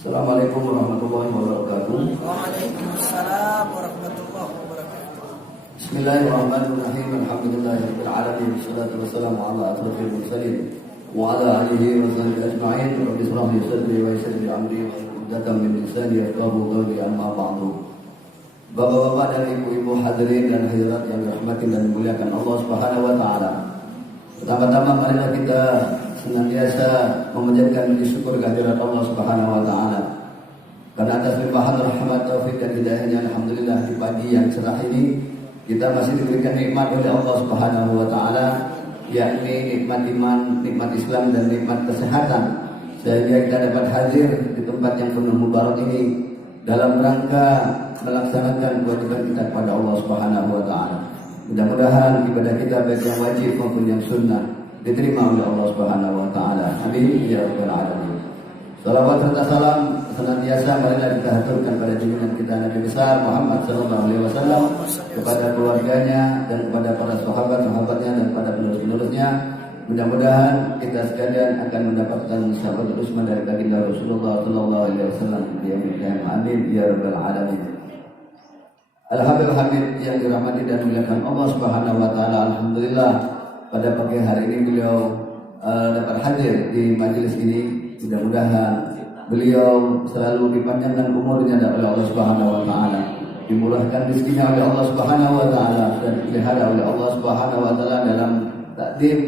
Assalamualaikum warahmatullahi wabarakatuh. Waalaikumsalam warahmatullahi wabarakatuh. Bismillahirrahmanirrahim. Alhamdulillahirabbil alamin. Wassalatu wassalamu ala asrofil mursalin wa ala alihi wa sahbihi ajma'in. Rabbi shrah li sadri wa yassir li amri wahlul 'uqdatam min lisani yafqahu qawli. Amma ba'du. Bapak-bapak dan ibu-ibu hadirin dan hadirat yang dirahmati dan dimuliakan Allah Subhanahu wa taala. Pertama-tama marilah kita senantiasa memanjatkan puji syukur kehadirat Allah Subhanahu wa taala. Karena atas limpahan rahmat, taufik dan hidayahnya, alhamdulillah di pagi yang cerah ini kita masih diberikan nikmat oleh Allah Subhanahu wa taala, yakni nikmat iman, nikmat Islam dan nikmat kesehatan, sehingga kita dapat hadir di tempat yang penuh mubarak ini dalam rangka melaksanakan kewajiban kita kepada Allah Subhanahu wa taala. Mudah-mudahan ibadah kita baik yang wajib maupun yang sunnah diterima oleh Allah Subhanahu wa taala. Amin ya rabbal alamin. Salawat serta salam senantiasa marilah kita haturkan pada junjungan kita Nabi besar Muhammad sallallahu alaihi wasallam, kepada keluarganya dan kepada para sahabat-sahabatnya dan pada penerus-penerusnya. Mudah-mudahan kita sekalian akan mendapatkan syafaat usman dari baginda Rasulullah sallallahu alaihi wasallam. Amin ya rabbal alamin. Alhamdulillah yang dirahmati dan dimuliakan Allah Subhanahu wa taala. Alhamdulillah pada pagi hari ini beliau dapat hadir di majelis ini. Mudah-mudahan beliau selalu dipanjangkan umurnya oleh Allah Subhanahu wa taala, dimurahkan rezekinya oleh Allah Subhanahu wa taala, dan dipelihara oleh Allah Subhanahu wa taala dalam takdim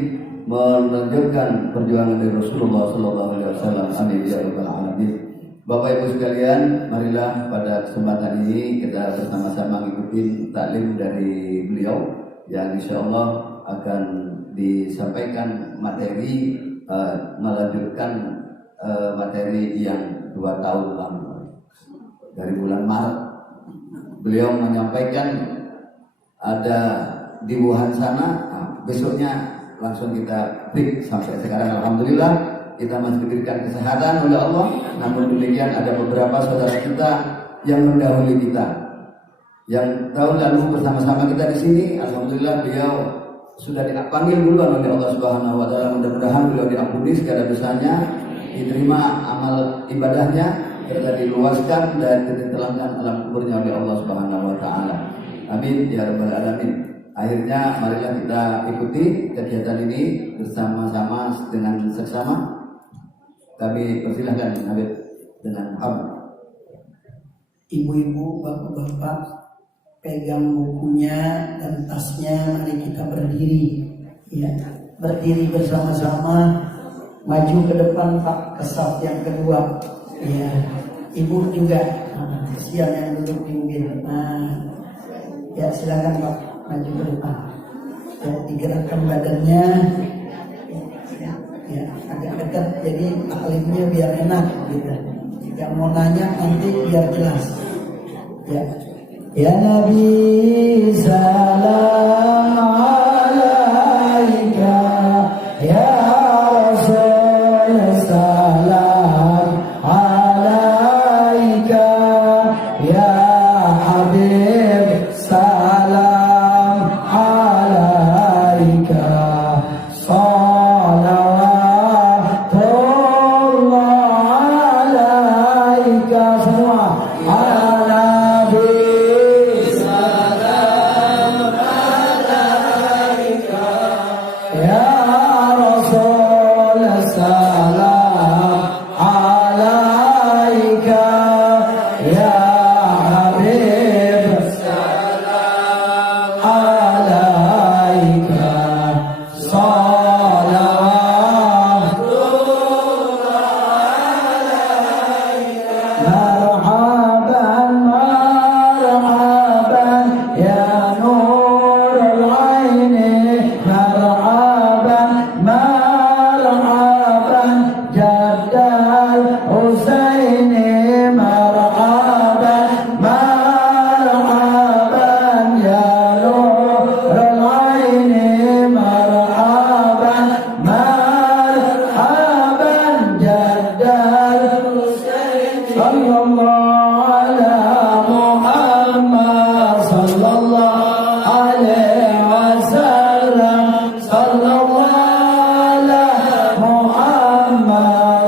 melanjutkan perjuangan dari Rasulullah sallallahu alaihi wasallam. Amin ya rabbal alamin. Bapak Ibu sekalian, marilah pada kesempatan ini kita bersama-sama mengikuti taklim dari beliau yang insyaallah akan disampaikan materi melanjutkan materi yang 2 tahun lalu. Dari bulan Maret beliau menyampaikan ada di Wuhan sana. Besoknya langsung kita break sampai sekarang. Alhamdulillah kita masih diberikan kesehatan oleh Allah. Namun demikian ada beberapa saudara kita yang mendahului kita, yang tahun lalu bersama-sama kita di sini. Alhamdulillah beliau sudah dipanggil duluan oleh Allah Subhanahu wa taala. Mudah-mudahan beliau diampuni segala dosanya, diterima amal ibadahnya, serta diluaskan dan diterangkan alam kuburnya oleh Allah Subhanahu wa taala. Amin ya rabbal alamin. Akhirnya marilah kita ikuti kegiatan ini bersama-sama dengan seksama. Kami persilahkan Habib dengan Habib. Ibu-ibu, bapak-bapak, pegang bukunya dan tasnya. Mari kita berdiri, ya, berdiri bersama-sama. Maju ke depan Pak, ke saf yang kedua. Ya, ibu juga. Siap yang duduk pinggir. Ya silakan Pak, maju ke depan. Ya, digerakkan badannya. Ya, agak dekat jadi taklimnya biar enak gitu. Jika mau nanya nanti biar jelas. Ya, ya Nabi salam alaika, ya Rasul salam alaika, ya Habib salam alaika.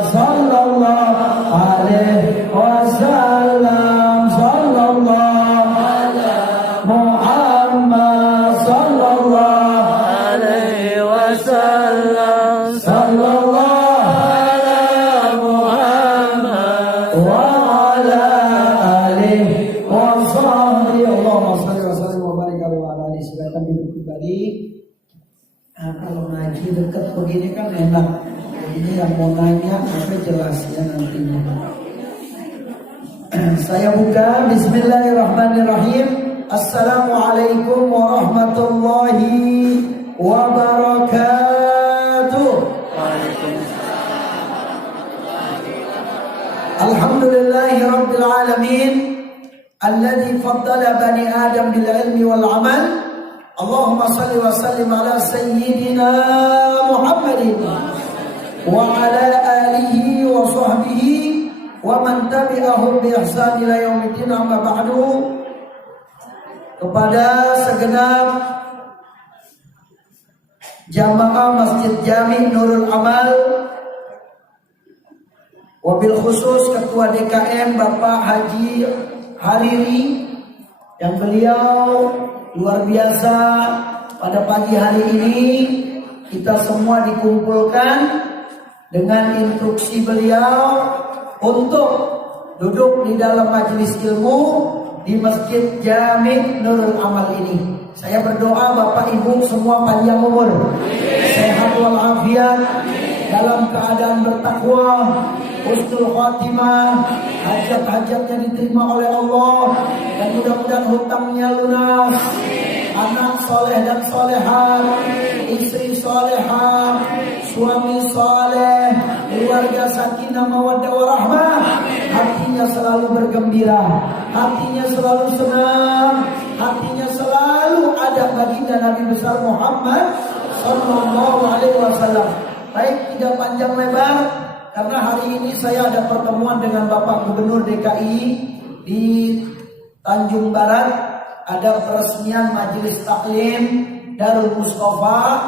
Sallallahu alaihi Ngaji deket begini kan enak. Ini yang mau nanya apa jelas ya nantinya. Saya buka. Bismillahirrahmanirrahim. Assalamualaikum warahmatullahi wabarakatuh. Alhamdulillahi rabbil alamin, alladzi faddala bani Adam bil ilmi wal amal. Allahumma salli wa sallim ala sayyidina Muhammadin wa ala alihi wa sahbihi wa man tabi'ahum bi ihsan ila yaumiddin, amma ba'du. Kepada segenap jamaah Masjid Jami Nurul Amal, wabil khusus Ketua DKM Bapak Haji Hariri, yang beliau luar biasa pada pagi hari ini kita semua dikumpulkan dengan instruksi beliau untuk duduk di dalam majelis ilmu di Masjid Jami Nurul Amal ini. Saya berdoa Bapak Ibu semua panjang umur, sehat walafiat, dalam keadaan bertakwa, husnul khatimah, hajat-hajatnya diterima oleh Allah, dan mudah-mudahan hutangnya lunas, anak soleh dan solehat, istri solehah, suami soleh, keluarga sakinah mawaddah warahmah, hatinya selalu bergembira, hatinya selalu senang, hatinya selalu ada baginda Nabi besar Muhammad sallallahu alaihi wasallam. Baik, tidak panjang lebar, karena hari ini saya ada pertemuan dengan Bapak Gubernur DKI di Tanjung Barat. Ada peresmian majelis taklim Darul Mustafa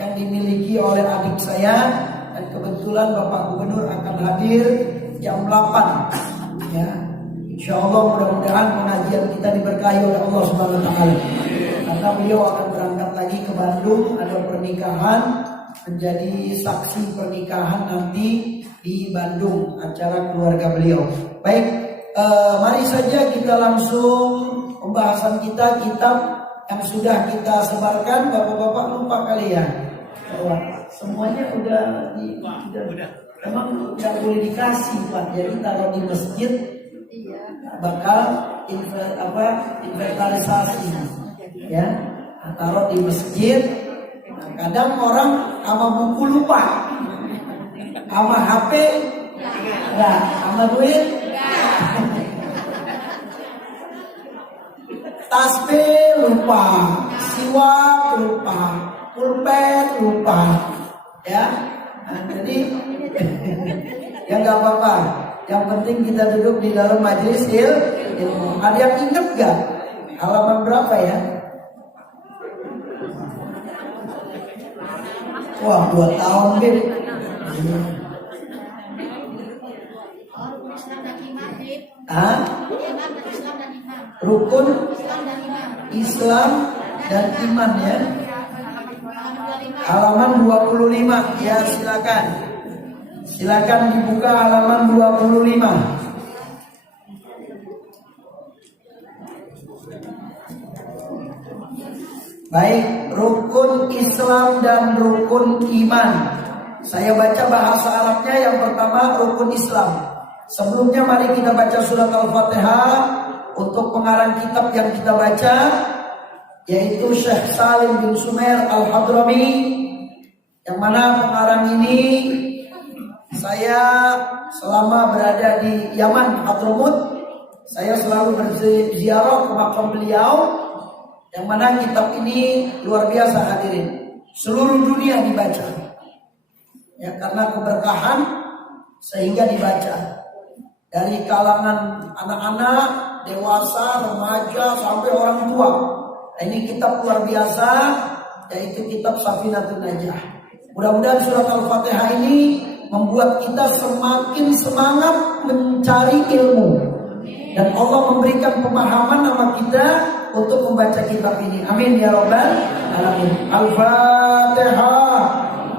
yang dimiliki oleh adik saya, dan kebetulan Bapak Gubernur akan hadir jam 8 ya. Insyaallah mudah-mudahan pengajian kita diberkahi oleh Allah Subhanahu wa taala. Karena beliau akan berangkat lagi ke Bandung, ada pernikahan, menjadi saksi pernikahan nanti di Bandung, acara keluarga beliau. Baik, mari saja kita langsung pembahasan kita, kitab yang sudah kita sebarkan. Bapak-bapak lupa kali ya? Semuanya udah. Memang tidak boleh dikasih Pak, jadi taruh di masjid, bakal inventarisasi ya, taruh di masjid. Kadang orang sama buku lupa, sama HP enggak, sama duit tasbih lupa, siwak lupa, pulpen lupa ya. Nah, jadi ya nggak apa-apa, yang penting kita duduk di dalam majelis ilmu. Ada yang inget gak halaman berapa ya? Wah, 2 tahun Bib. Rukun Islam dan iman ya. Halaman 25 ya, silakan. Silakan dibuka halaman 25. Baik, rukun Islam dan rukun iman. Saya baca bahasa Arabnya. Yang pertama rukun Islam. Sebelumnya mari kita baca surat Al-Fatihah untuk pengarang kitab yang kita baca, yaitu Syekh Salim bin Sumer Al-Hadrami, yang mana pengarang ini saya selama berada di Yaman, Hadramut, saya selalu berziarah ke makam beliau, yang mana kitab ini luar biasa hadirin, seluruh dunia dibaca ya, karena keberkahan sehingga dibaca dari kalangan anak-anak, dewasa, remaja sampai orang tua. Nah, ini kitab luar biasa, yaitu kitab Safinatun Najah. Mudah-mudahan surat Al-Fatihah ini membuat kita semakin semangat mencari ilmu, dan Allah memberikan pemahaman sama kita untuk membaca kitab ini. Amin ya rabbal alamin. Al-Fatihah.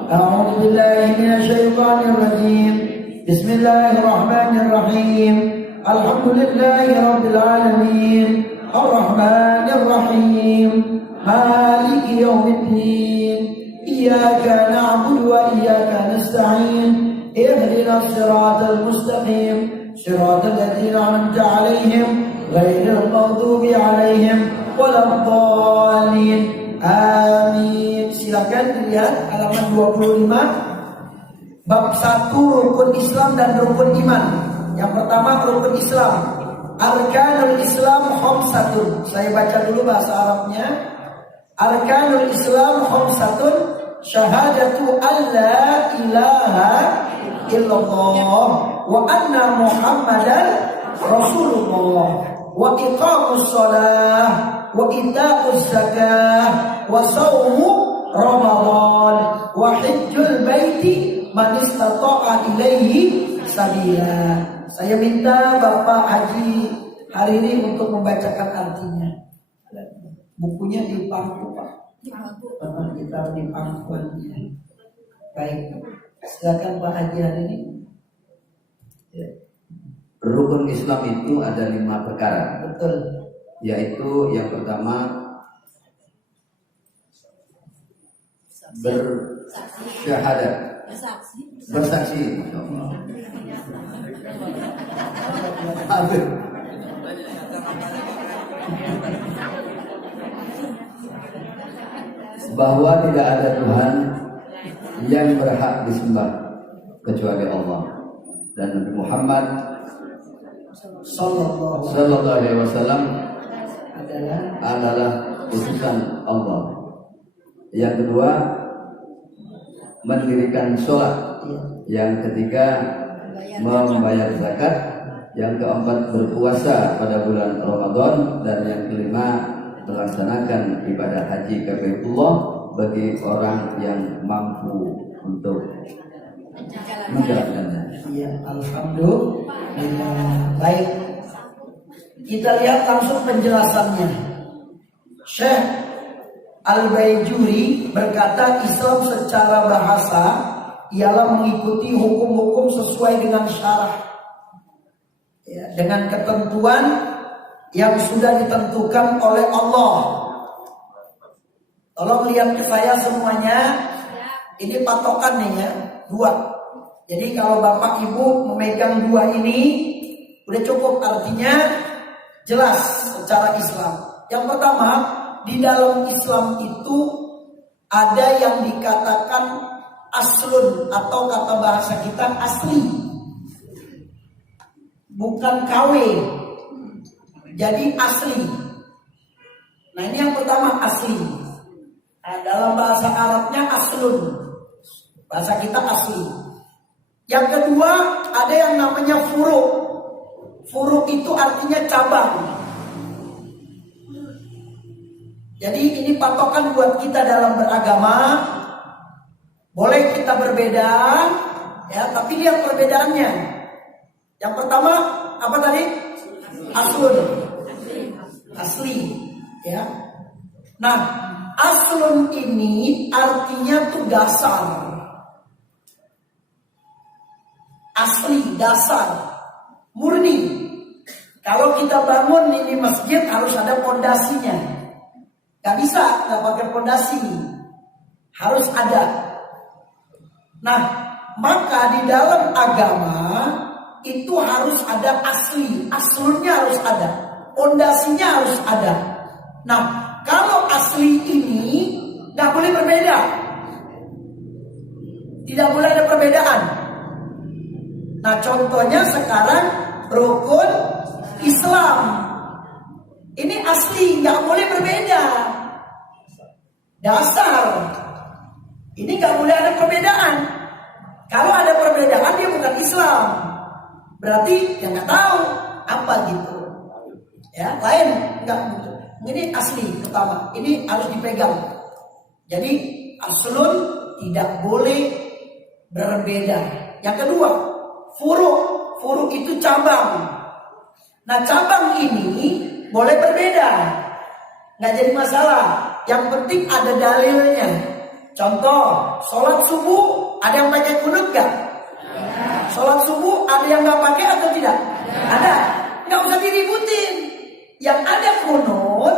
A'udzu billahi minasyaitonir rajim. Bismillahirrahmanirrahim. Alhamdulillahi rabbil alamin. Ar-Rahmanir Rahim. Maliki yaumiddin. Iyyaka na'budu wa iyyaka nasta'in. Ihdinas siratal mustaqim. Siratal ladzina an'amta 'alaihim ghairil maghdubi 'alaihim waladdallin. Amin. Silakan dilihat halaman 25. Bab 1 rukun Islam dan rukun iman. Yang pertama rukun Islam. Arkanul Islam khamsatun. Saya baca dulu bahasa Arabnya. Arkanul Islam khamsatun. Syahadatu alla ilaha illallah wa anna Muhammadan Rasulullah wa iqamus shalah wa ita'us zakah wa shaumu Ramadan wa hajjul baiti man istata'a ilaihi sabila. Saya minta Bapak Haji hari ini untuk membacakan artinya. Bukunya di pangku, Pak. Kita di pangkuannya. Baik, silakan Pak Haji hari ini. Ya. Rukun Islam itu ada 5 perkara. Betul. Yaitu yang pertama bersyahadat, bersaksi. Hampir. Bahwa tidak ada Tuhan yang berhak disembah kecuali Allah, dan Nabi Muhammad Sallallahu Alaihi Wasallam adalah utusan Allah. Yang kedua, mendirikan sholat. Yang ketiga, membayar zakat. Yang keempat, berpuasa pada bulan Ramadan. Dan yang kelima, melaksanakan ibadah haji ke Baitullah bagi orang yang mampu untuk menjalankannya. Ya, alhamdulillah. Baik, kita lihat langsung penjelasannya. Syekh Al-Baijuri berkata, Islam secara bahasa ialah mengikuti hukum-hukum sesuai dengan syarah, ya, dengan ketentuan yang sudah ditentukan oleh Allah. Tolong lihat ke saya semuanya. Ini patokan nih ya, 2. Jadi kalau Bapak Ibu memegang 2 ini udah cukup, artinya jelas secara Islam. Yang pertama, di dalam Islam itu ada yang dikatakan aslun, atau kata bahasa kita asli, bukan KW. Jadi asli. Nah, ini yang pertama, asli. Nah, dalam bahasa Arabnya aslun, bahasa kita asli. Yang kedua, ada yang namanya furu'. Furu' itu artinya cabang. Jadi ini patokan buat kita dalam beragama. Boleh kita berbeda, ya, tapi lihat perbedaannya. Yang pertama, apa tadi? Aslun, asli, ya. Nah, aslun ini artinya tuh dasar. Asli, dasar, murni. Kalau kita bangun ini masjid harus ada pondasinya. Gak bisa gak pakai pondasi, harus ada. Nah, maka di dalam agama itu harus ada asli, aslunnya harus ada, pondasinya harus ada. Nah, kalau asli ini gak boleh berbeda, tidak boleh ada perbedaan. Nah, contohnya sekarang rukun Islam ini asli, gak boleh berbeda. Dasar ini gak boleh ada perbedaan. Kalau ada perbedaan dia bukan Islam, berarti yang nggak tahu apa gitu, ya, lain nggak. Ini asli pertama, ini harus dipegang. Jadi aslun tidak boleh berbeda. Yang kedua, furu' itu cabang. Nah, cabang ini boleh berbeda, nggak jadi masalah. Yang penting ada dalilnya. Contoh, sholat subuh ada yang pakai kunut nggak? Sholat subuh ada yang nggak pakai atau tidak? Ada. Nggak usah diributin. Yang ada kunut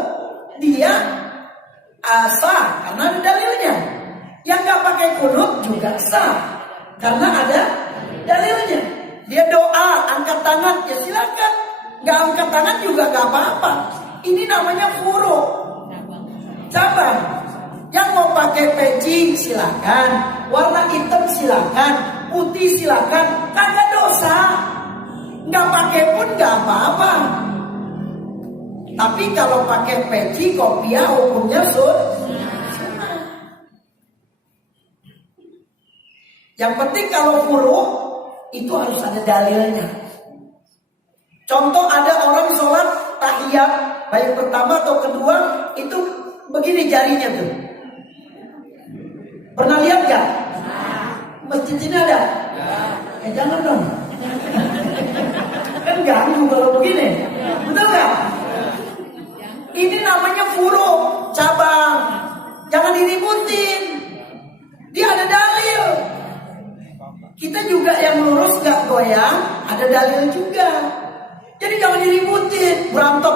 dia sah karena ada dalilnya. Yang kunut juga sah karena ada dalilnya. Dia doa angkat tangan ya silakan, nggak angkat tangan juga nggak apa-apa. Ini namanya furu, cabang. Yang mau pakai peci silakan, warna hitam silakan, putih silakan, kagak dosa. Nggak pakai pun nggak apa-apa. Tapi kalau pakai peci kopiah hukumnya sunnah. Yang penting kalau furu itu harus ada dalilnya. Contoh ada orang sholat tahiyat baik pertama atau kedua itu begini jarinya tuh. Pernah lihat gak? Masjid ini ada? Jangan dong. Kan ganggu kalau begini. Betul gak? Ini namanya furu, cabang. Jangan diributin. Dia ada dalil. Kita juga yang lurus gak goyang, ada dalil juga. Jadi jangan diributin, berantem.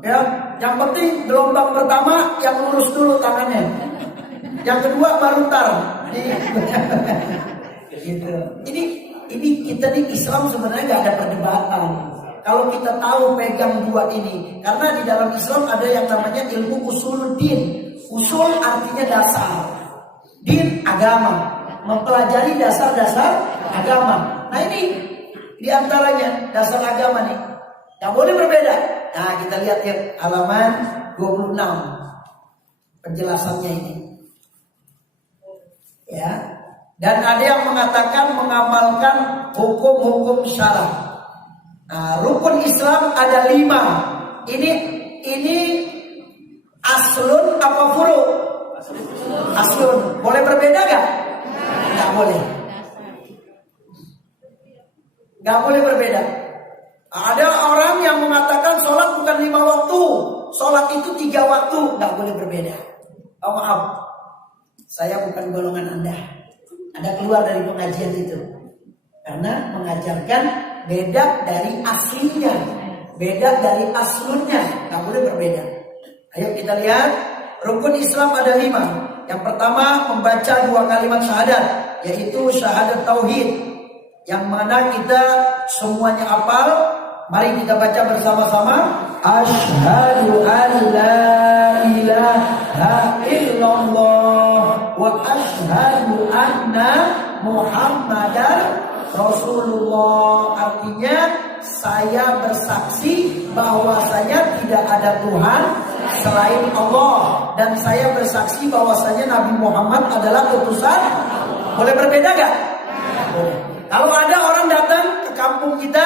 Ya, yang penting gelombang pertama yang lurus dulu tangannya. Yang kedua baru tar. Gitu. Ini kita di Islam sebenarnya nggak ada perdebatan. Kalau kita tahu pegang dua ini, karena di dalam Islam ada yang namanya ilmu usuluddin. Usul artinya dasar, din agama, mempelajari dasar-dasar agama. Nah ini diantaranya dasar agama nih, yang boleh berbeda. Nah kita lihat ya halaman 26 penjelasannya ini. Ya, dan ada yang mengatakan mengamalkan hukum-hukum syarah. Nah, rukun Islam ada 5. Ini aslun apa furu? Aslun. Boleh berbeda gak? Gak boleh. Gak boleh berbeda. Ada orang yang mengatakan sholat bukan 5 waktu, sholat itu 3 waktu. Gak boleh berbeda. Oh maaf, saya bukan golongan Anda. Anda keluar dari pengajian itu. Karena mengajarkan beda dari aslinya, beda dari aslunnya. Gak boleh berbeda. Ayo kita lihat. Rukun Islam ada 5. Yang pertama membaca 2 kalimat syahadat, yaitu syahadat tauhid, yang mana kita semuanya hafal. Mari kita baca bersama-sama. Asyhadu an la ilaha illallah wa asyhadu anna Muhammadar Rasulullah. Artinya saya bersaksi bahwasanya tidak ada Tuhan selain Allah, dan saya bersaksi bahwasanya Nabi Muhammad adalah utusan. Boleh berbeda gak? Boleh. Kalau ada orang datang ke kampung kita,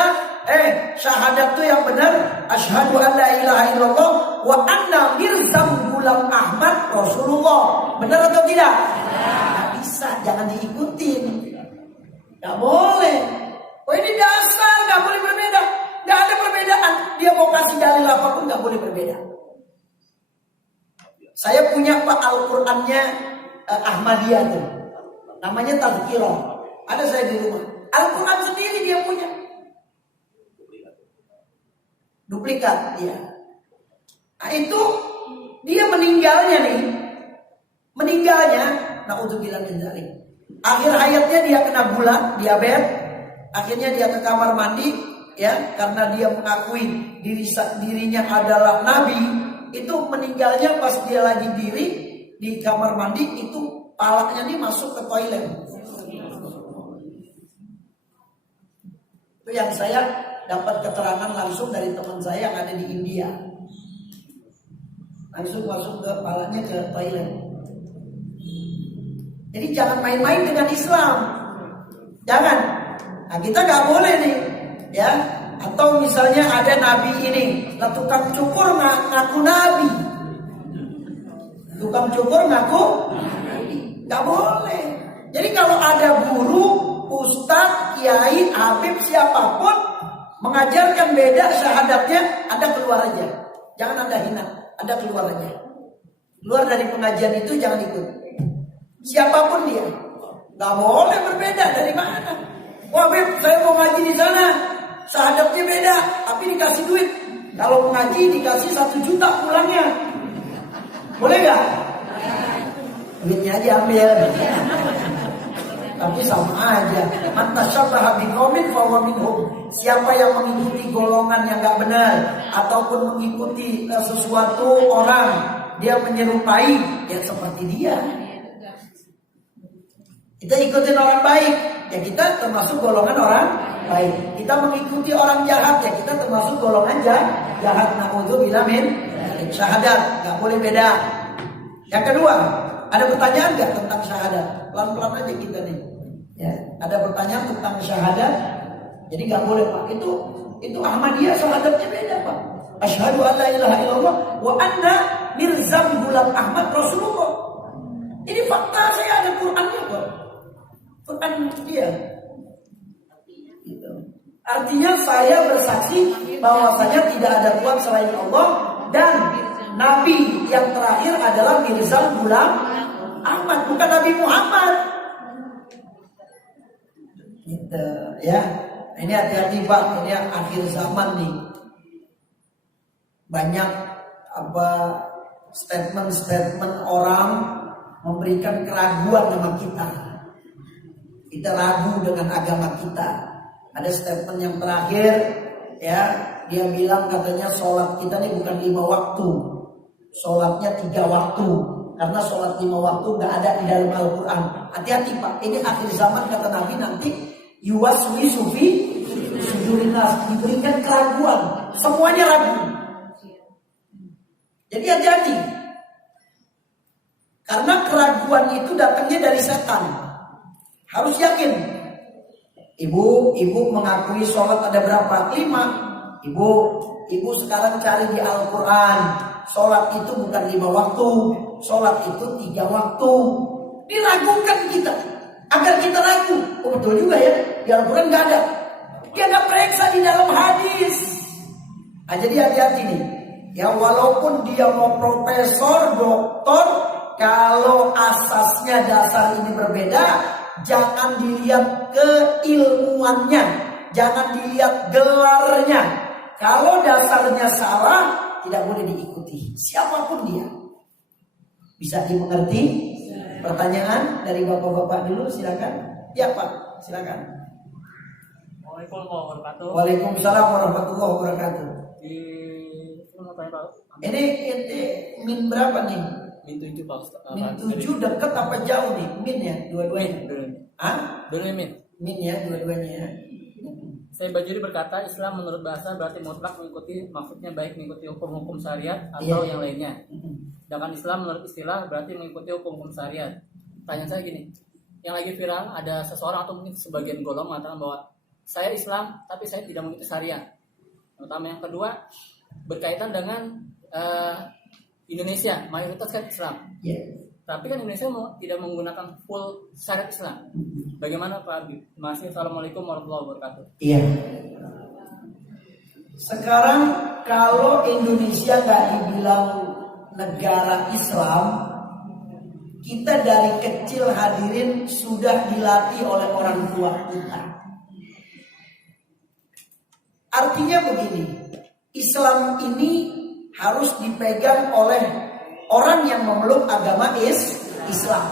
syahadat itu yang benar, asyhadu an la ilaha illallah wa anna Mirza Ghulam Ahmad Rasulullah. Benar atau tidak? Nggak bisa, jangan diikutin. Nggak boleh. Oh ini dasar, nggak boleh berbeda. Nggak ada perbedaan. Dia mau kasih dalil apapun nggak boleh berbeda. Saya punya Pak Al-Qur'annya Ahmadiyah tuh. Namanya Tazkirah. Ada saya di rumah. Al-Qur'an sendiri dia punya. Duplikat dia. Nah itu dia meninggalnya nih. Meninggalnya, naudzubillah min dzalik. Akhir hayatnya dia kena gula, diabetes. Akhirnya dia ke kamar mandi, ya, karena dia mengakui dirinya adalah nabi. Itu meninggalnya pas dia lagi diri di kamar mandi, itu palaknya nih masuk ke toilet. Itu yang saya dapat keterangan langsung dari teman saya yang ada di India. Langsung masuk ke palanya ke toilet. Jadi jangan main-main dengan Islam. Jangan. Nah kita gak boleh nih, ya. Atau misalnya ada nabi ini, nah tukang cukur ngaku nabi. Tukang cukur ngaku nabi. Gak boleh. Jadi kalau ada guru, ustadz, kiai, habib, siapapun mengajarkan beda syahadatnya, Anda keluar aja. Jangan Anda hina, Anda keluar aja. Keluar dari pengajian itu, jangan ikut. Siapapun dia, nggak boleh berbeda. Dari mana? Wah Beb, saya mau ngaji di sana, syahadatnya beda, tapi dikasih duit. Kalau ngaji dikasih 1 juta pulangnya, boleh nggak? duitnya aja ambil. Tapi sama aja. Man tasyabbaha biqaumin fahuwa minhum. Siapa yang mengikuti golongan yang enggak benar ataupun mengikuti sesuatu orang, dia menyerupai, ya seperti dia. Kita ikutin orang baik, ya kita termasuk golongan orang baik. Kita mengikuti orang jahat, ya kita termasuk golongan jahat. Na'udzubillah min syahadat, enggak boleh beda. Yang kedua, ada pertanyaan enggak tentang syahadat? Pelan-pelan aja kita nih. Ya, ada pertanyaan tentang syahadat. Jadi nggak boleh Pak. Itu Ahmadiyah syahadatnya beda Pak. Asyhadu an la ilaha illallah wa anna Mirza Ghulam Ahmad Rasulullah. Ini fakta, saya ada Qurannya Pak. Quran dia. Gitu. Artinya saya bersaksi bahwasanya tidak ada Tuhan selain Allah dan Nabi yang terakhir adalah Mirza Ghulam Ahmad, bukan Nabi Muhammad. Gitu, ya. Ini hati-hati Pak, ini akhir zaman nih. Banyak statement-statement orang memberikan keraguan sama kita. Kita ragu dengan agama kita. Ada statement yang terakhir, ya, dia bilang katanya sholat kita nih bukan 5 waktu, sholatnya 3 waktu. Karena sholat 5 waktu gak ada di dalam Al-Quran. Hati-hati Pak, ini akhir zaman kata Nabi nanti yuwaswisu fi sudurin nas, diberikan keraguan, semuanya ragu. Jadi hati-hati. Karena keraguan itu datangnya dari setan. Harus yakin. Ibu mengakui sholat ada berapa? 5. Ibu sekarang cari di Al-Quran, sholat itu bukan 5 waktu, sholat itu 3 waktu. Diragukan kita, agar kita ragu. Oh betul juga ya, di Al-Quran gak ada. Dia gak periksa di dalam hadis. Nah, jadi hati-hati nih. Ya walaupun dia mau profesor, doktor, kalau asasnya dasar ini berbeda, jangan dilihat keilmuannya, jangan dilihat gelarnya. Kalau dasarnya salah, tidak boleh diikuti, siapapun dia. Bisa dimengerti? Pertanyaan dari bapak-bapak dulu, silakan. Ya Pak, silakan. Waalaikumsalam warahmatullahi wabarakatuh. Ini min berapa nih? Min 7 Pak Ustaz. Min 7 dekat apa jauh nih? Min ya, dua-duanya. Dulu min. Min ya, dua-duanya ya. Saya Bajuri berkata, Islam menurut bahasa berarti mutlak, mengikuti, maksudnya baik mengikuti hukum-hukum syariat atau yang lainnya. Sedangkan Islam menurut istilah berarti mengikuti hukum-hukum syariat. Tanya saya gini, yang lagi viral ada seseorang atau mungkin sebagian golongan mengatakan bahwa saya Islam tapi saya tidak mengikuti syariat. Yang pertama, yang kedua berkaitan dengan Indonesia, mayoritas kan Islam. Tapi kan Indonesia tidak menggunakan full syariat Islam. Bagaimana Pak Habib? Masih Assalamualaikum warahmatullahi wabarakatuh. Iya. Sekarang kalau Indonesia nggak dibilang negara Islam, kita dari kecil hadirin sudah dilatih oleh orang tua kita. Artinya begini, Islam ini harus dipegang oleh orang yang memeluk agama Islam.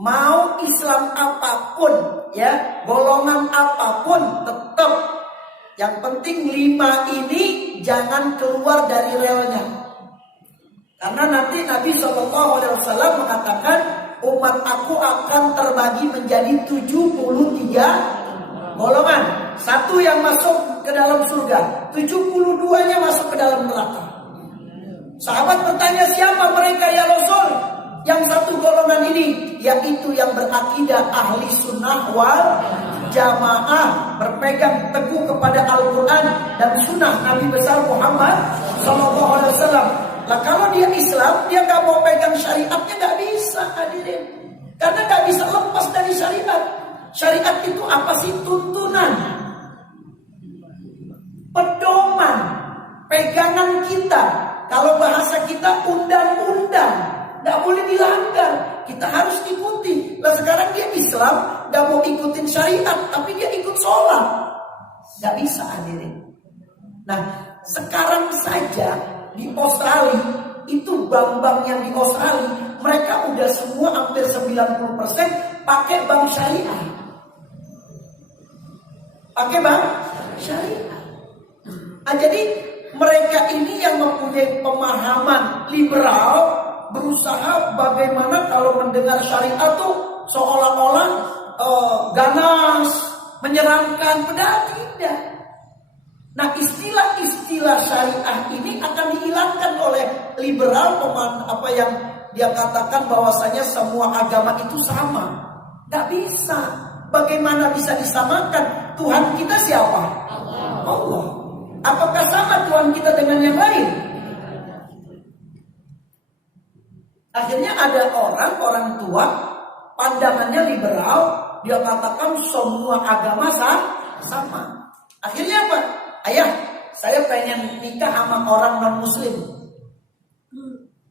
Mau Islam apapun, ya, golongan apapun, tetap yang penting 5 ini jangan keluar dari relnya. Karena nanti Nabi SAW mengatakan umat aku akan terbagi menjadi 73 golongan. 1 yang masuk ke dalam surga, 72-nya masuk ke dalam neraka. Sahabat bertanya, siapa mereka ya Rasul? Yang 1 golongan ini, yaitu yang berakidah ahli sunnah wal jamaah, berpegang teguh kepada Al-Quran dan sunnah Nabi besar Muhammad SAW. Lah kalau dia Islam, dia gak mau pegang syariatnya, gak bisa hadirin. Karena gak bisa lepas dari syariat. Syariat itu apa sih? Tuntunan, pedoman, pegangan kita. Kalau bahasa kita undang-undang, gak boleh dilanggar, kita harus ikuti. Lah sekarang dia Islam, gak mau ikutin syariat, tapi dia ikut sholat, gak bisa hadirin. Nah sekarang saja di Australia, itu bank-bank yang di Australia mereka udah semua hampir 90% pakai bank syariah. Pakai bank syariah. Jadi mereka ini yang mempunyai pemahaman liberal berusaha bagaimana kalau mendengar syariat tuh seolah-olah ganas, menyeramkan, padahal tidak. Nah, istilah-istilah syariah ini akan dihilangkan oleh liberal, apa yang dia katakan bahwasanya semua agama itu sama. Gak bisa. Bagaimana bisa disamakan? Tuhan kita siapa? Allah. Apakah sama Tuhan kita dengan yang lain? Akhirnya ada orang tua pandangannya liberal, dia katakan semua agama sama. Akhirnya apa? Ayah, saya pengen nikah sama orang non-muslim.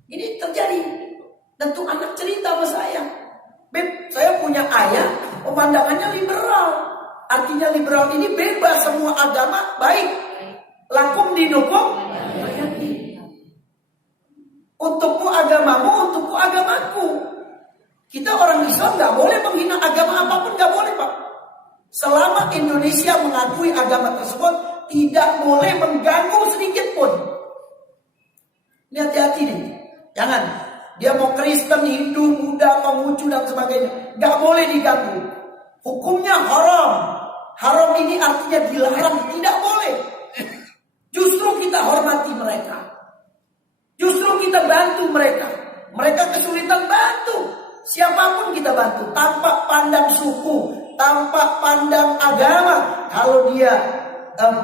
Ini terjadi. Dan tuh anak cerita sama saya. Beb, saya punya ayah, pemandangannya liberal. Artinya liberal ini bebas, semua agama baik. Lakum dinukum. Untukmu agamamu, untukku agamaku. Kita orang Islam gak boleh menghina agama apapun, gak boleh Pak. Selama Indonesia mengakui agama tersebut, tidak boleh mengganggu sedikit pun. Ini hati-hati nih. Jangan. Dia mau Kristen, Hindu, Buddha, Konghucu dan sebagainya. Gak boleh diganggu. Hukumnya haram. Haram ini artinya dilarang. Tidak boleh. Justru kita hormati mereka. Justru kita bantu mereka. Mereka kesulitan, bantu. Siapapun kita bantu. Tanpa pandang suku, tanpa pandang agama. Kalau dia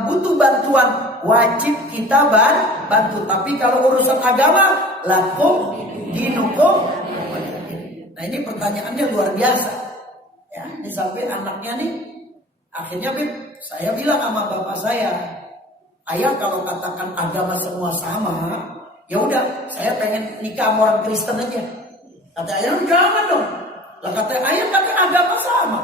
butuh bantuan, wajib kita bantu. Tapi kalau urusan agama, lakum dinukum. Nah, ini pertanyaannya luar biasa. Ya, ini sampai anaknya nih, akhirnya saya bilang sama bapak saya, ayah kalau katakan agama semua sama, ya udah, saya pengen nikah sama orang Kristen aja. Kata ayah, jangan dong. Lah kata ayah, kata agama sama.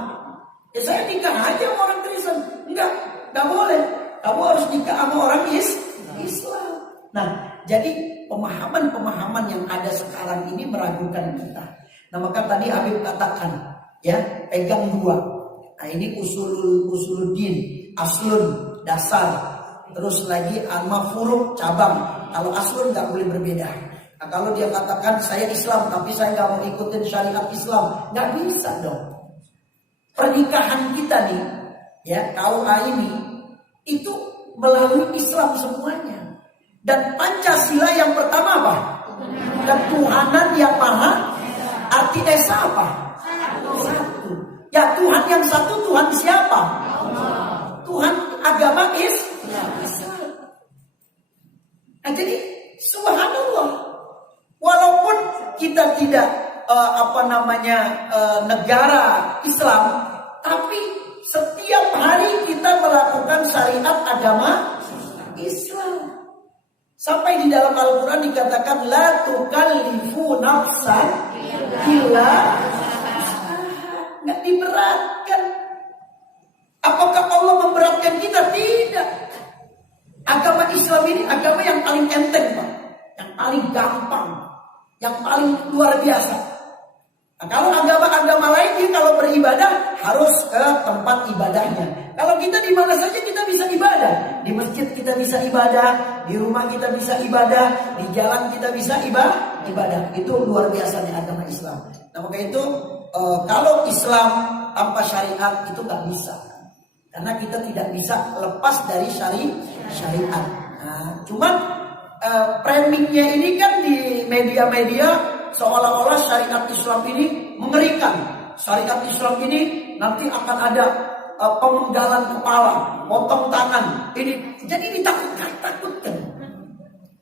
Ya saya nikah aja sama orang Kristen. Enggak boleh. Kamu harus nikah sama orang Islam. Nah, jadi pemahaman-pemahaman yang ada sekarang ini meragukan kita. Nah, maka tadi Habib katakan, ya, pegang dua. Nah, ini usuluddin, aslun, dasar. Terus lagi al-mafuruk, cabang. Kalau aslun nggak boleh berbeda. Nah, kalau dia katakan saya Islam tapi saya nggak mau ikutin syariat Islam, nggak bisa dong. Pernikahan kita nih, ya, KUA ini itu melalui Islam semuanya. Dan Pancasila yang pertama apa? Ketuhanan yang maha. Arti esa apa? Satu. Ya, Tuhan yang satu, Tuhan siapa? Tuhan agama Islam. Nah, jadi subhanallah, walaupun kita tidak negara Islam, tapi setiap hari kita melakukan syariat agama Islam. Sampai di dalam Al-Quran dikatakan la tukallifu nafsan illa nggak diberatkan. Apakah Allah memberatkan kita? Tidak. Agama Islam ini agama yang paling enteng Pak, yang paling gampang, yang paling luar biasa. Nah, kalau agama-agama lain ini kalau beribadah harus ke tempat ibadahnya. Kalau kita di mana saja kita bisa ibadah. Di masjid kita bisa ibadah, di rumah kita bisa ibadah, di jalan kita bisa ibadah. Itu luar biasanya agama Islam. Nah, maka itu kalau Islam tanpa syariat itu nggak bisa. Karena kita tidak bisa lepas dari syariat. Nah, cuman framingnya ini kan di media-media seolah-olah syariat Islam ini mengerikan. Syariat Islam ini nanti akan ada pemenggalan kepala, potong tangan. Ini jadi ditakutkan.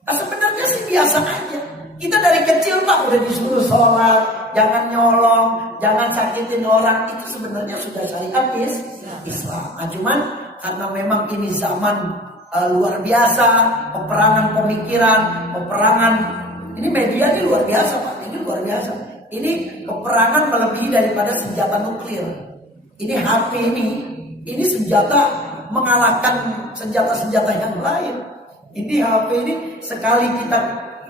Nah, sebenarnya sih biasa aja. Kita dari kecil Pak udah disuruh sholat, jangan nyolong, jangan sakitin orang. Itu sebenarnya sudah syariat Islam. Nah, cuman karena memang ini zaman luar biasa, peperangan pemikiran, peperangan. Ini media ini luar biasa Pak. Ini luar biasa. Ini peperangan melebihi daripada senjata nuklir. Ini HP ini senjata mengalahkan senjata-senjata yang lain. Ini HP ini sekali kita,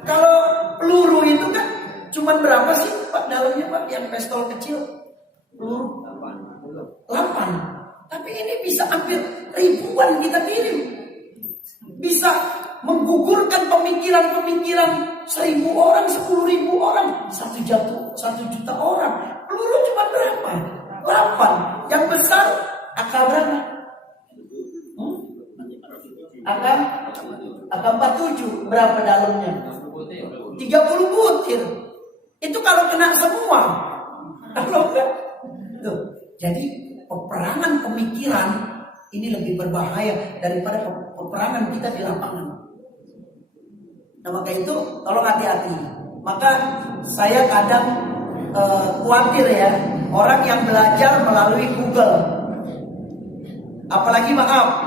kalau peluru itu kan Cuman berapa sih Pak dalamnya Pak yang pistol kecil? Peluru 8. Tapi ini bisa hampir ribuan kita kirim. Bisa menggugurkan pemikiran-pemikiran 1.000 orang, 10.000 orang, 1 juta orang. Peluru cuma berapa? 8. Yang besar AK berapa? AK-47 berapa dalamnya? 30 butir. Itu kalau kena semua. Kalau enggak, tuh. Jadi peperangan pemikiran ini lebih berbahaya daripada peperangan kita di lapangan. Nah maka itu tolong hati-hati. Maka saya kadang khawatir ya, orang yang belajar melalui Google, apalagi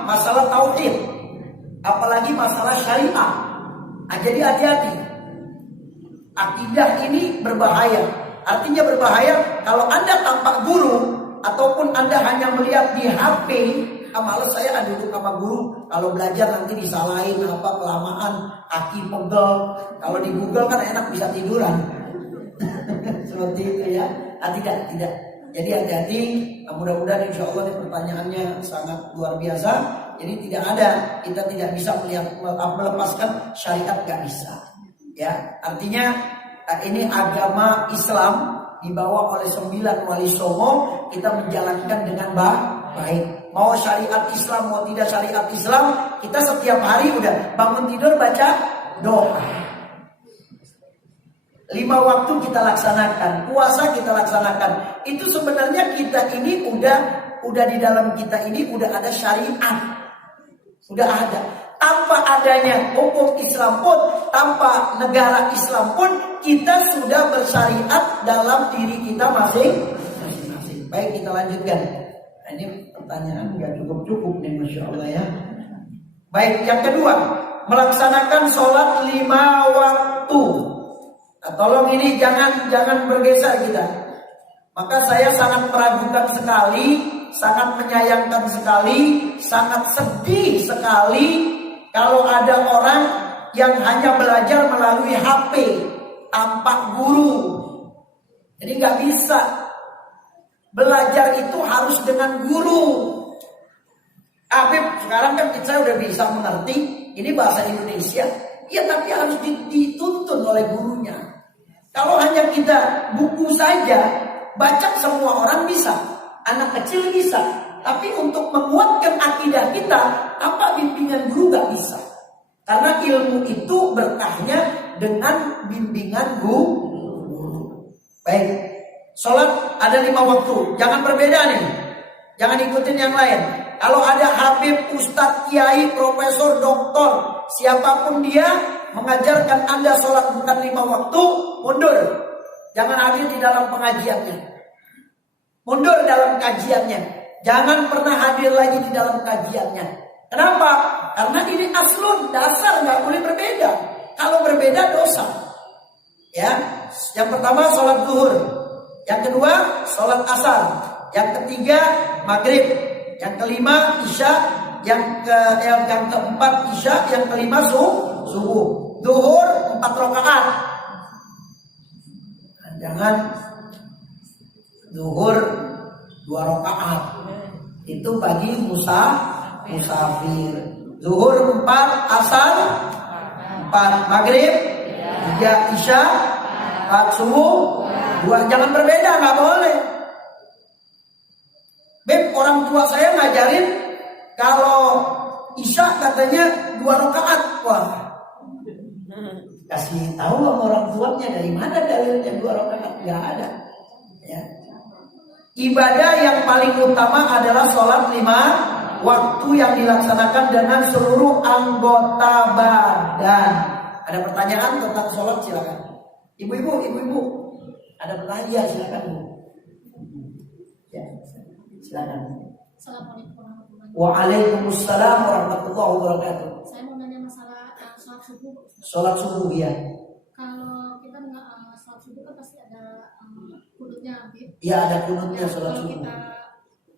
masalah tauhid, apalagi masalah syariah. Nah, jadi hati-hati. Akidah ini berbahaya. Artinya berbahaya kalau Anda tanpa guru ataupun Anda hanya melihat di HP. Males saya duduk sama guru, kalau belajar nanti disalahin apa kelamaan, kaki pegel. Kalau di Google kan enak bisa tiduran. Seperti itu ya. Tidak. Jadi hati-hati. Mudah-mudahan insya Allah ini pertanyaannya sangat luar biasa. Jadi kita tidak bisa melepaskan syariat, gak bisa. Ya, artinya ini agama Islam dibawa oleh 9 wali songo, kita menjalankan dengan baik. Mau syariat Islam, mau tidak syariat Islam, kita setiap hari udah bangun tidur baca doa. 5 waktu kita laksanakan, puasa kita laksanakan. Itu sebenarnya kita ini udah di dalam kita ini udah ada syariat, udah ada. Tanpa adanya hukum Islam pun, tanpa negara Islam pun, kita sudah bersyariat dalam diri kita masing-masing. Baik, kita lanjutkan. Nah, ini pertanyaan nggak cukup nih, Masya Allah ya. Baik, yang kedua, melaksanakan sholat 5 waktu. Nah, tolong ini jangan bergeser kita. Maka saya sangat meragukan sekali, sangat menyayangkan sekali, sangat sedih sekali kalau ada orang yang hanya belajar melalui HP tanpa guru. Jadi nggak bisa. Belajar itu harus dengan guru. Habib, sekarang kan saya udah bisa mengerti ini bahasa Indonesia. Ya tapi harus dituntun oleh gurunya. Kalau hanya kita buku saja, baca semua orang bisa. Anak kecil bisa. Tapi untuk menguatkan akidah kita, apa bimbingan guru gak bisa. Karena ilmu itu berkahnya dengan bimbingan guru. Baik, sholat ada 5 waktu. Jangan berbeda nih. Jangan ikutin yang lain. Kalau ada habib, ustadz, kiai, profesor, doktor, siapapun dia mengajarkan Anda sholat bukan 5 waktu, mundur. Jangan hadir di dalam pengajiannya. Mundur dalam kajiannya. Jangan pernah hadir lagi di dalam kajiannya. Kenapa? Karena ini aslun, dasar, nggak boleh berbeda. Kalau berbeda dosa. Ya, yang pertama sholat zuhur, yang kedua sholat asar, yang ketiga maghrib, yang kelima isya, yang keempat isya, yang kelima subuh. Zuhur 4 rakaat. Jangan zuhur 2 rakaat. Itu bagi musafir. Zuhur 4, asar 4, maghrib 3, isya 4, subuh 2. Jangan berbeda, nggak boleh. Beb, orang tua saya ngajarin kalau isya katanya 2 rakaat. Wah, kasih tahu sama orang tuanya dari mana dalilnya 2 rakaat? Nggak ada. Ya. Ibadah yang paling utama adalah sholat 5 waktu yang dilaksanakan dengan seluruh anggota badan. Ada pertanyaan tentang sholat, silakan. Ibu-ibu, ada pertanyaan, silakan Bu. Ya, silakan. Assalamualaikum warahmatullahi wabarakatuh. Waalaikumsalam warahmatullahi wabarakatuh. Saya mau nanya masalah sholat subuh. Sholat subuh ya. Kalau kita sholat subuh kan pasti ada kunutnya, Habib. Ya, ada kunutnya sholat Kalau subuh. kita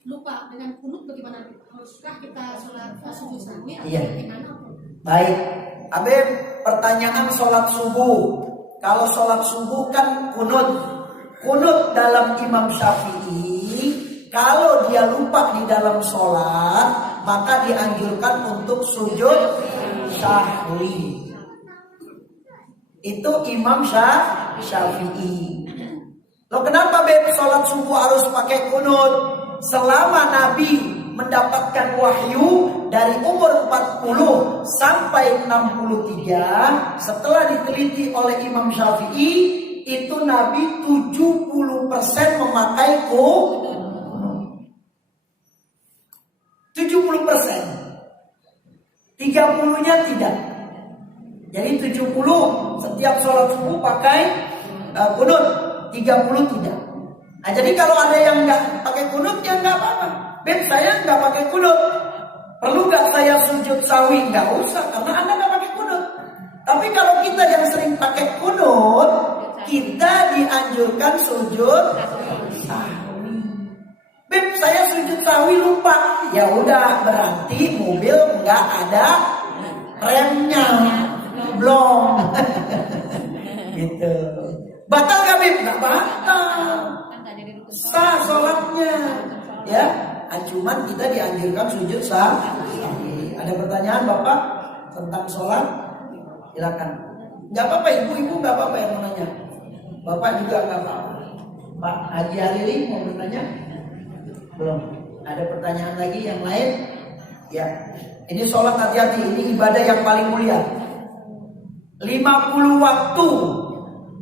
lupa dengan kunut bagaimana? Haruskah kita sholat subuh sahwi atau Iya. gimana? Baik, Habib, pertanyaan sholat subuh. Kalau sholat subuh kan kunut. Kunut dalam Imam Syafi'i, kalau dia lupa di dalam sholat, maka dianjurkan untuk sujud sahwi. Itu Imam Syafi'i. Loh kenapa Beb sholat subuh harus pakai kunut? Selama Nabi mendapatkan wahyu dari umur 40 sampai 63, setelah diteliti oleh Imam Syafi'i, itu Nabi 70% memakai kunut. 70%. 30-nya tidak. Jadi 70 setiap sholat subuh pakai kunut, 30 tidak. Nah, jadi kalau ada yang nggak pakai kunut ya nggak apa-apa. Ben, saya nggak pakai kunut. Perlu nggak saya sujud sahwi? Nggak usah, karena Anda nggak pakai kunut. Tapi kalau kita yang sering pakai kunut, kita dianjurkan sujud sahwi. Beb, saya sujud sahwi lupa. Ya udah, berarti mobil nggak ada remnya, belum. Gitu. Batal gak Beb? Nggak batal. Sah sholatnya. Ya, cuman kita dianjurkan sujud sahwi. Ada pertanyaan Bapak tentang sholat? Silakan. Nggak apa-apa, ibu-ibu nggak apa-apa yang mau nanya. Bapak juga nggak apa-apa. Pak Haji Halili mau bertanya? Belum. Ada pertanyaan lagi yang lain? Ya. Ini sholat hati-hati. Ini ibadah yang paling mulia. 50 waktu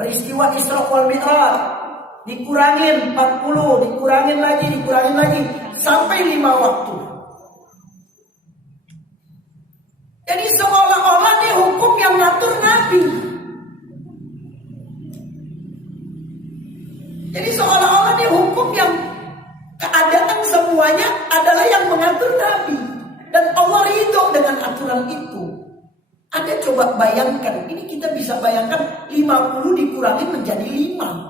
peristiwa Isra wal Mi'raj dikurangin 40, dikurangin lagi sampai 5 waktu. Jadi seolah-olah ini hukum yang ngatur Nabi. Jadi seolah-olah ini hukum yang keadaan semuanya adalah yang mengatur Nabi. Dan Allah ridho dengan aturan itu. Anda coba bayangkan, ini kita bisa bayangkan 50 dikurangi menjadi 5.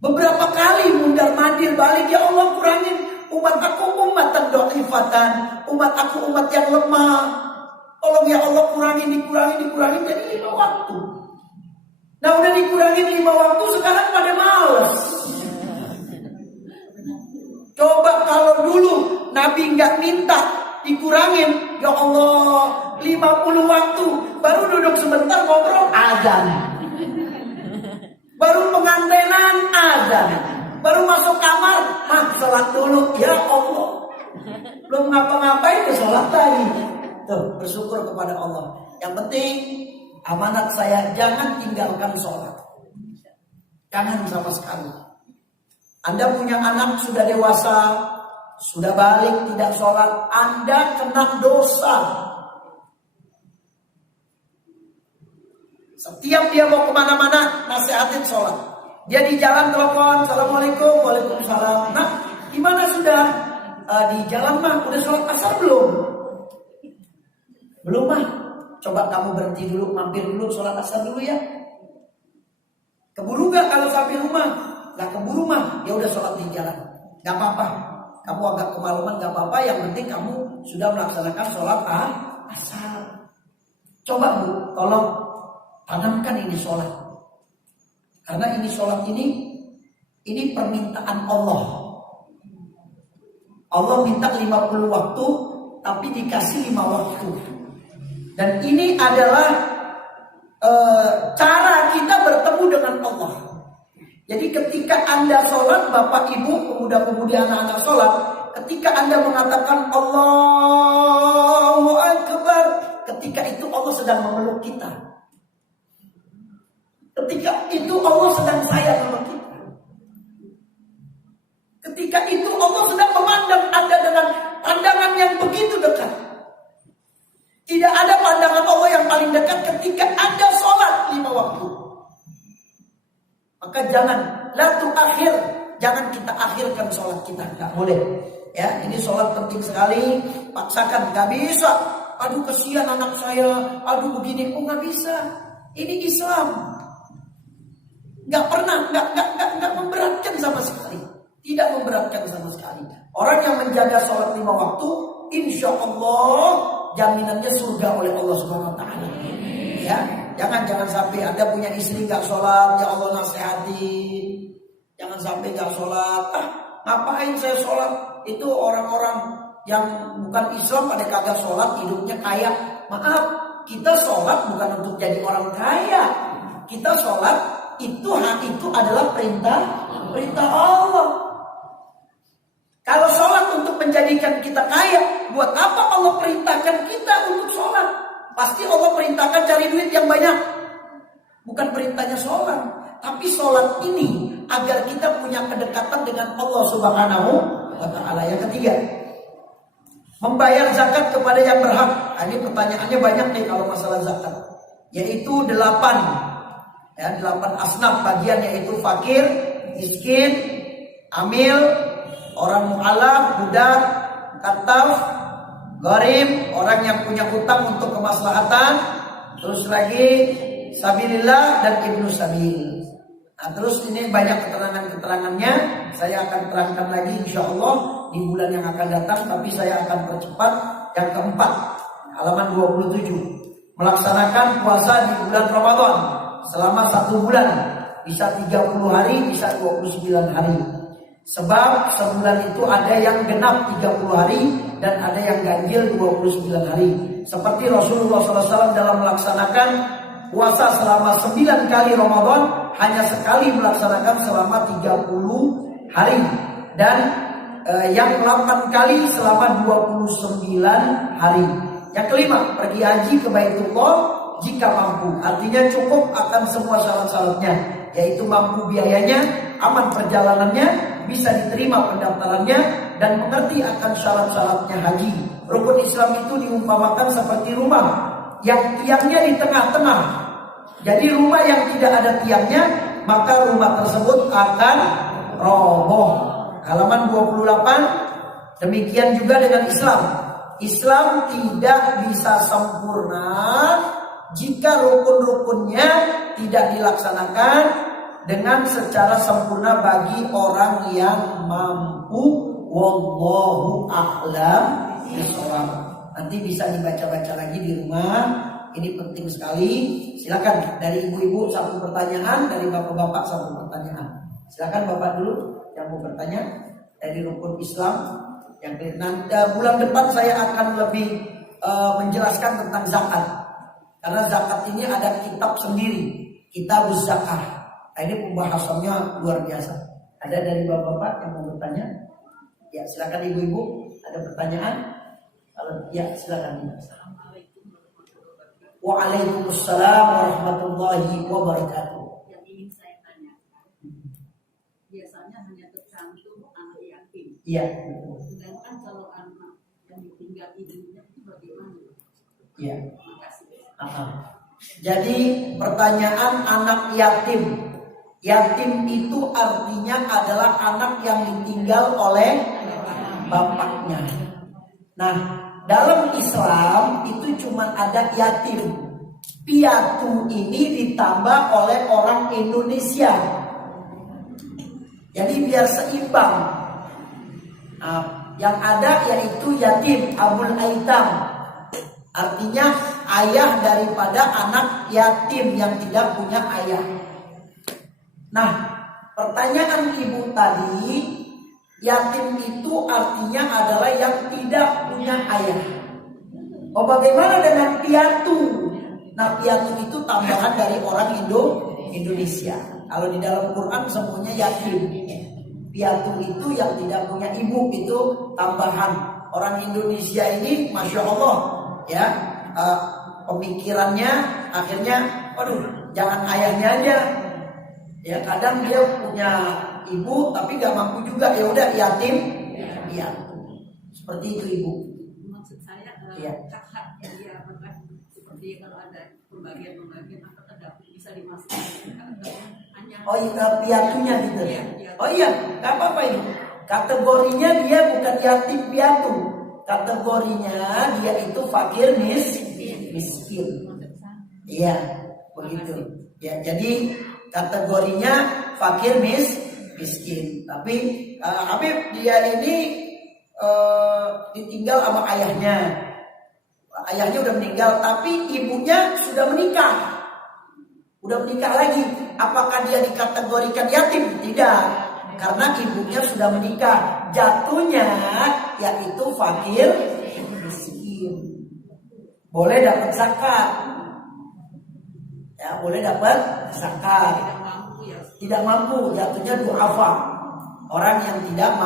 Beberapa kali mundar mandir balik, ya Allah kurangin, umat aku umatan dhaifatan, umat aku umat yang lemah. Tolong ya Allah kurangin jadi 5 waktu. Nah udah dikurangin 5 waktu, sekarang pada males. Coba kalau dulu Nabi nggak minta dikurangin, ya Allah 50 waktu, baru duduk sebentar ngobrol azan, baru pengantenan azan, baru masuk kamar sholat dulu, ya Allah, belum ngapa-ngapain ke sholat lagi. Tuh, bersyukur kepada Allah. Yang penting amanat saya, jangan tinggalkan sholat, jangan sama sekali. Anda punya anak sudah dewasa, sudah balik tidak sholat, Anda kena dosa. Setiap dia mau kemana-mana, nasihatin sholat. Dia di jalan telepon, assalamualaikum, waalaikumsalam. Nah, gimana sudah di jalan mah? Udah sholat asar belum? Belum mah. Coba kamu berhenti dulu, mampir dulu, sholat asar dulu ya. Keburu gak kalau sampai rumah? Gak keburu mah, ya udah sholat di jalan. Gak apa-apa. Kamu agak kemalaman gak apa-apa, yang penting kamu sudah melaksanakan sholat asar. Coba Bu, tolong tanamkan ini sholat. Karena ini sholat ini permintaan Allah. Allah minta 50 waktu, tapi dikasih 5 waktu. Dan ini adalah cara kita bertemu dengan Allah. Jadi ketika Anda sholat, Bapak Ibu, pemuda-pemudi anak-anak sholat, ketika Anda mengatakan Allahu Akbar, ketika itu Allah sedang memeluk kita. Ketika itu Allah sedang sayang sama kita. Ketika itu Allah sedang memandang Anda dengan pandangan yang begitu dekat. Tidak ada pandangan Allah yang paling dekat ketika Anda sholat 5 waktu. Maka jangan kita akhirkan sholat kita, nggak boleh. Ya, ini sholat penting sekali. Paksakan, nggak bisa. Aduh kesian anak saya, aduh begini, nggak bisa. Ini Islam, nggak pernah, nggak memberatkan sama sekali, tidak memberatkan sama sekali. Orang yang menjaga sholat 5 waktu, insya Allah jaminannya surga oleh Allah Subhanahu Wa Taala. Ya. Ya, jangan sampai Anda punya istri nggak sholat, ya Allah nasihati. Jangan sampai nggak sholat. Ngapain saya sholat? Itu orang-orang yang bukan Islam pada kagak sholat, hidupnya kaya. Maaf, kita sholat bukan untuk jadi orang kaya. Kita sholat itu adalah perintah Allah. Kalau sholat untuk menjadikan kita kaya, buat apa Allah perintahkan kita untuk sholat? Pasti Allah perintahkan cari duit yang banyak. Bukan perintahnya sholat. Tapi sholat ini agar kita punya kedekatan dengan Allah Subhanahu wa Ta'ala. Yang ketiga, membayar zakat kepada yang berhak. Ini pertanyaannya banyak nih kalau masalah zakat. Yaitu 8 asnaf bagian, yaitu fakir, miskin, amil, orang mu'alaf, budak, kataf, gharib, orang yang punya hutang untuk kemaslahatan, terus lagi sabilillah dan ibnu sabil. Nah, terus ini banyak keterangannya. Saya akan terangkan lagi insyaallah di bulan yang akan datang, tapi saya akan percepat. Yang keempat, halaman 27, melaksanakan puasa di bulan Ramadan selama 1 bulan, bisa 30 hari, bisa 29 hari. Sebab sebulan itu ada yang genap 30 hari dan ada yang ganjil 29 hari. Seperti Rasulullah SAW dalam melaksanakan puasa selama 9 kali Ramadan, hanya sekali melaksanakan selama 30 hari. Dan yang 8 kali selama 29 hari. Yang kelima, pergi haji ke Baitullah jika mampu. Artinya cukup akan semua syarat-syaratnya, yaitu mampu biayanya, aman perjalanannya, bisa diterima pendaftarannya, dan mengerti akan syarat-syaratnya haji. Rukun Islam itu diumpamakan seperti rumah yang tiangnya di tengah-tengah. Jadi rumah yang tidak ada tiangnya, maka rumah tersebut akan roboh. Halaman 28. Demikian juga dengan Islam. Islam tidak bisa sempurna jika rukun-rukunnya tidak dilaksanakan dengan secara sempurna bagi orang yang mampu. Wallahu a'lam bishawab. Nanti bisa dibaca-baca lagi di rumah. Ini penting sekali. Silakan dari ibu-ibu 1 pertanyaan, dari bapak-bapak 1 pertanyaan. Silakan bapak dulu yang mau bertanya dari rukun Islam. Yang nanti bulan depan saya akan lebih menjelaskan tentang zakat. Karena zakat ini ada kitab sendiri, kitab zakah. Ini pembahasannya luar biasa. Ada dari bapak-bapak yang mau bertanya? Ya, silakan ibu-ibu. Ada pertanyaan? Kalau ya, silakan. Waalaikumsalam warahmatullahi wabarakatuh. Yang ingin saya tanya, biasanya hanya tercantum anak yatim. Iya. Sedangkan kalau anak yang ditinggal ibunya itu bagaimana? Iya. Terima kasih. Jadi pertanyaan anak yatim. Yatim itu artinya adalah anak yang ditinggal oleh bapaknya. Nah, dalam Islam itu cuma ada yatim. Piatu ini ditambah oleh orang Indonesia. Jadi biar seimbang. Yang ada yaitu yatim, abul aitam. Artinya ayah daripada anak yatim yang tidak punya ayah. Nah, pertanyaan ibu tadi, yatim itu artinya adalah yang tidak punya ayah. Oh, bagaimana dengan piatu? Nah, piatu itu tambahan dari orang Indonesia. Kalau di dalam Quran semuanya yatim. Piatu itu yang tidak punya ibu, itu tambahan. Orang Indonesia ini, masya Allah, ya, pemikirannya akhirnya, aduh, jangan ayahnya aja. Ya, kadang dia punya ibu tapi gak mampu juga, ya udah yatim. Iya, seperti itu ibu. Maksud saya Iya. hak yang dia apakah seperti kalau ada pembagian apakah dapat bisa dimasukkan atau hanya Oh iya, piatunya gitu. Iya. Oh iya, gak apa-apa ini. Kategorinya dia bukan yatim piatu. Kategorinya dia itu fakir miskin. Iya, begitu. Ya, jadi kategorinya fakir miskin. Tapi Habib dia ini ditinggal sama ayahnya. ayahnya udah meninggal, tapi ibunya sudah menikah. Udah menikah lagi. Apakah dia dikategorikan yatim? Tidak. Karena ibunya sudah menikah. Jatuhnya yaitu fakir miskin. Boleh dapat zakat. Ya, boleh dapat zakat. Tidak mampu, jatuhnya du'afa. Orang yang tidak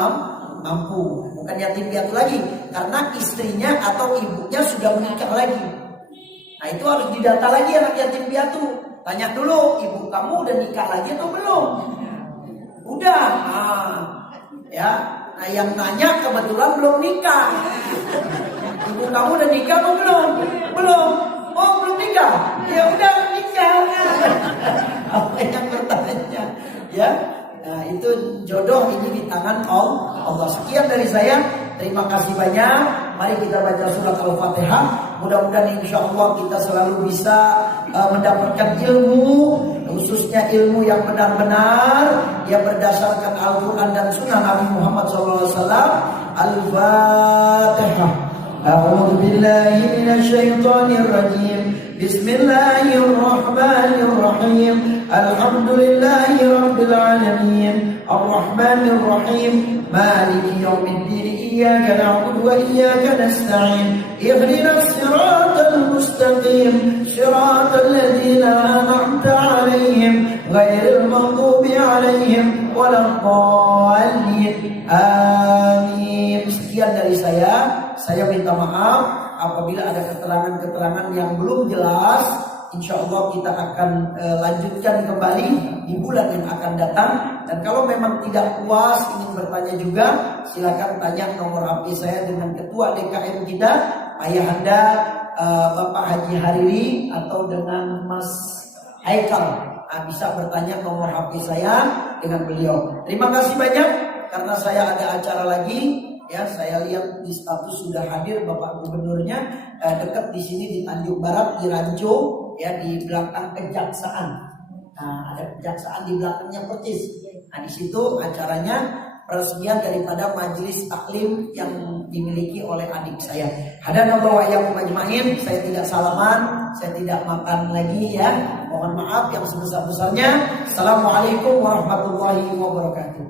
mampu. Bukan yatim piatu lagi. Karena istrinya atau ibunya sudah menikah lagi. Nah, itu harus didata lagi anak yatim piatu. Tanya dulu, ibu kamu udah nikah lagi atau belum? Udah. Ya. Nah, yang nanya kebetulan belum nikah. Ibu kamu udah nikah atau belum? Belum. Oh, belum nikah. Ya udah nikah. Apa yang bertanya? Ya. Nah, itu jodoh ini di tangan Allah. Sekian dari saya. Terima kasih banyak. Mari kita baca surat Al-Fatihah. Mudah-mudahan insya Allah kita selalu bisa mendapatkan ilmu, khususnya ilmu yang benar-benar yang berdasarkan Al-Quran dan Sunnah Nabi Muhammad SAW. Al-Fatihah. A'udzu billahi minasy syaithanir rajim. Bismillahirrahmanirrahim. Alhamdulillahi rabbil alamin. Ar-Rahmanir Rahim. Maliki yaumiddin. Iyyaka na'budu wa iyyaka nasta'in. Ihdinas siratal mustaqim. Siratal ladzina an'amta 'alaihim ghairil maghdubi 'alaihim waladdallin. Amin. Sekian dari saya. Saya minta maaf apabila ada keterangan-keterangan yang belum jelas. Insya Allah kita akan lanjutkan kembali di bulan yang akan datang. Dan kalau memang tidak puas ingin bertanya juga, silakan tanya nomor HP saya dengan Ketua DKM kita, Ayahanda Bapak Haji Hariri, atau dengan Mas Haikal. Bisa bertanya nomor HP saya dengan beliau. Terima kasih banyak karena saya ada acara lagi. Ya, saya lihat di status sudah hadir Bapak Gubernurnya dekat di sini di Tanjung Barat di Ranco, ya, di belakang kejaksaan. Nah, ada kejaksaan di belakangnya persis. Nah, di situ acaranya peresmian daripada majelis taklim yang dimiliki oleh adik saya. Hadanallahu wa iyyakum ajmain. Saya tidak salaman, saya tidak makan lagi ya. Mohon maaf yang sebesar-besarnya. Assalamualaikum warahmatullahi wabarakatuh.